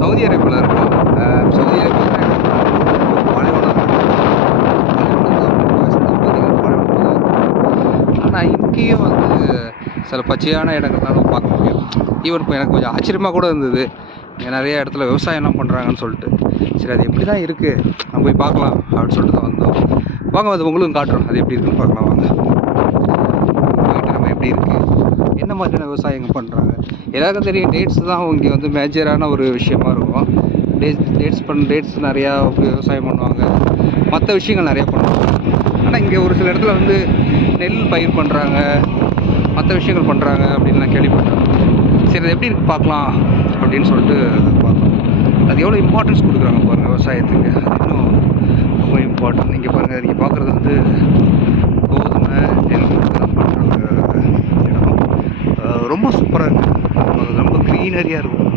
Saudi அரேபியாவில் இருக்கோம். Saudi அரேபியாவில் பாலைவனம் ஆனால் இங்கேயும் வந்து சில பச்சையான இடங்கள்லாம் நம்ம பார்க்க முடியும். ஈவன் இப்போ எனக்கு கொஞ்சம் ஆச்சரியமாக கூட இருந்தது, இங்கே நிறைய இடத்துல விவசாயம்லாம் பண்ணுறாங்கன்னு சொல்லிட்டு. சரி அது எப்படி தான் இருக்குது, நம்ம போய் பார்க்கலாம் அப்படின்னு சொல்லிட்டு தான் வந்தோம். வாங்க அது உங்களுக்கும் காட்டுறோம், அது எப்படி இருக்குன்னு பார்க்கலாம் வாங்க. போயிட்டு நம்ம எப்படி இருக்குது, என்ன மாதிரியான விவசாயங்கள் பண்ணுறாங்க. எல்லாருக்கும் தெரியும் டேட்ஸ் தான் இங்கே வந்து மேஜரான ஒரு விஷயமா இருக்கும். டேட்ஸ் நிறையா விவசாயம் பண்ணுவாங்க, மற்ற விஷயங்கள் நிறையா பண்ணுவாங்க. ஆனால் இங்கே ஒரு சில இடத்துல வந்து நெல் பயிர் பண்ணுறாங்க, மற்ற விஷயங்கள் பண்ணுறாங்க அப்படின்னு நான் கேள்விப்பட்டேன். சரி அது எப்படி இருக்கு பார்க்கலாம் அப்படின்னு சொல்லிட்டு பார்த்தோம். அது எவ்வளோ இம்பார்ட்டன்ஸ் கொடுக்குறாங்க பாருங்கள் விவசாயத்துக்கு, அது இன்னும் ரொம்ப இம்பார்ட்டன்ட். இங்கே பாருங்கள், நீங்கள் பார்க்குறது வந்து கோதுமை நெல் பண்ணுற இடம். ரொம்ப சூப்பராக இருக்குது, ரொம்ப க்ரீனரியாக இருக்கும்.